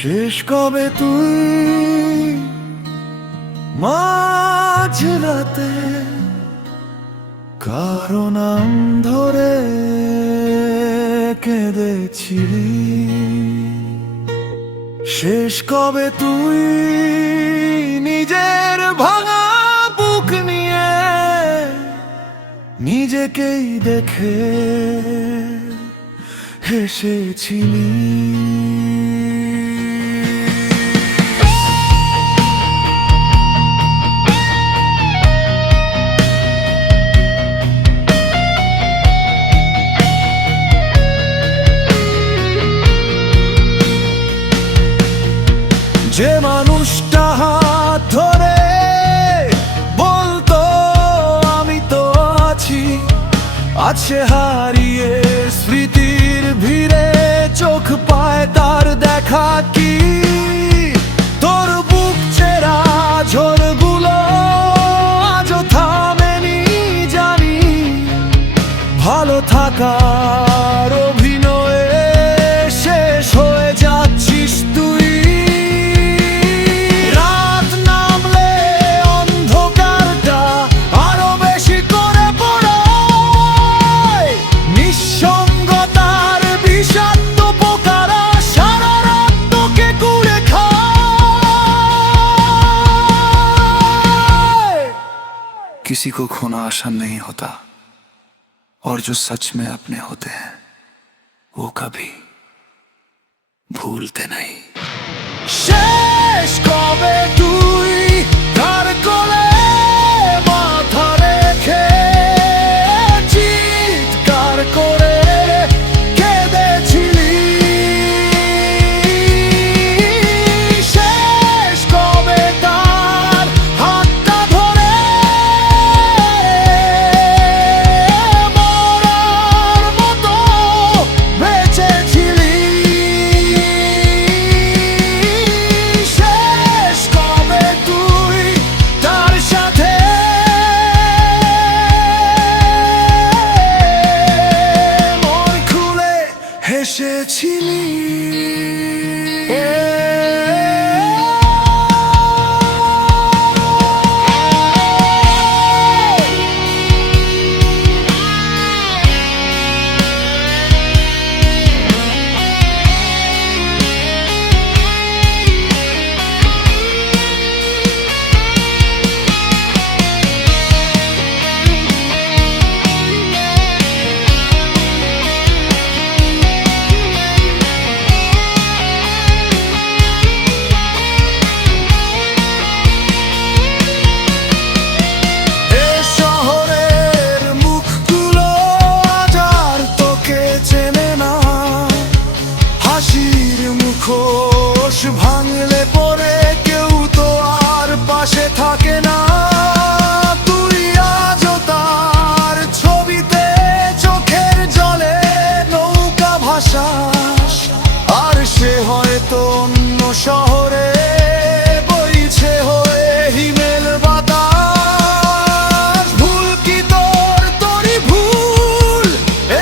শেষ কবে তুই মাঝরাতে কারো নাম ধরে কেঁদেছিলি? শেষ কবে তুই নিজের ভাঙা বুক নিয়ে নিজেকেই দেখে হেসেছিলি? যে মানুষটা হাত ধরে বলতো আমি তো আছি, আছে হারিয়ে স্মৃতির ভিড়ে, চোখ পায় তার দেখা কি? তোর বুক চেরা ঝড়গুলো আজও থামেনি জানি, ভালো থাকার অভিনয়ে শেষ হয়ে যাচ্ছিস তুই। किसी को खोना आसान नहीं होता और जो सच में अपने होते हैं वो कभी भूलते नहीं। शेष कबे तुई घर कोले माथा रेखे चित्कार करे केঁদেছিলি? शेष कबे तार हातটা ধরে মরার মতো বেঁচেছিলি? শেষ কবে তুই তার সাথে মন খুলে হেসেছিলি? মুখোশ ভাঙলে পরে কেউ তো আর পাশে থাকে না, তুই আজও তার ছবিতে চোখের জলে নৌকা ভাসাস, আর সে হয়তো অন্য শহরে বইছে হয়ে হিমেল বাতাস। ভুল কি তোর তোরই ভুল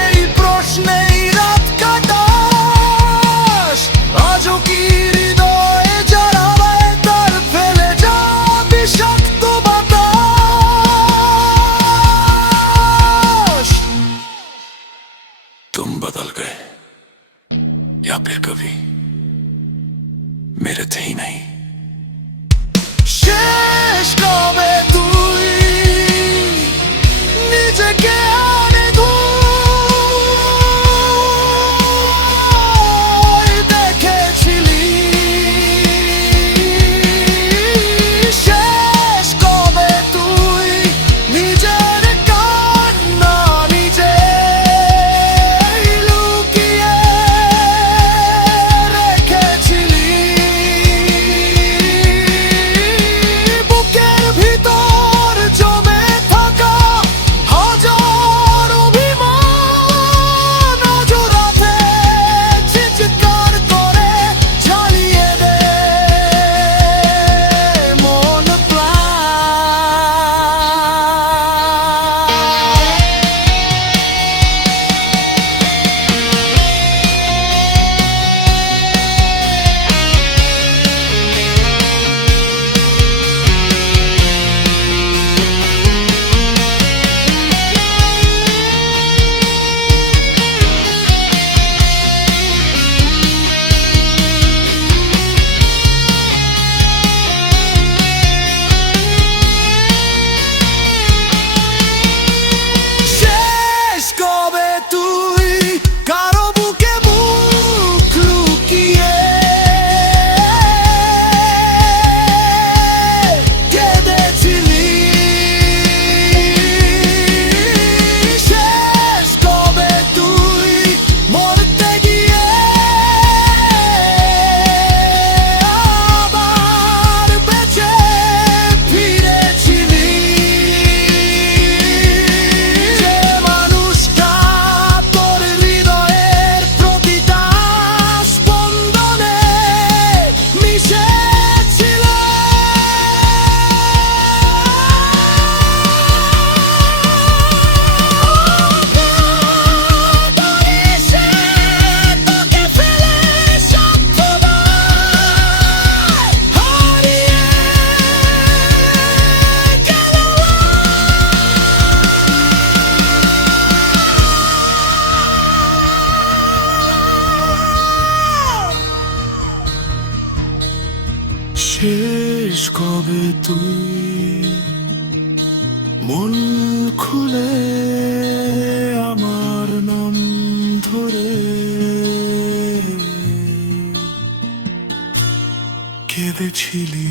এই প্রশ্নেই রাত কাটাস? আজও কি হৃদয়ে জড়ায় তার ফেলে যা বিষাক্ত বাতাস? तुम बदल गए या फिर कभी मेरे थे ही नहीं। শেষ কবে তুই নিজেকে আনে ধুই দেখেছিলি? শেষ কবে তুই নিজের কান্না নিজে লুকিয়ে রেখেছিলি? শেষ কবে তুই মন খুলে আমার নাম ধরে কেঁদেছিলি?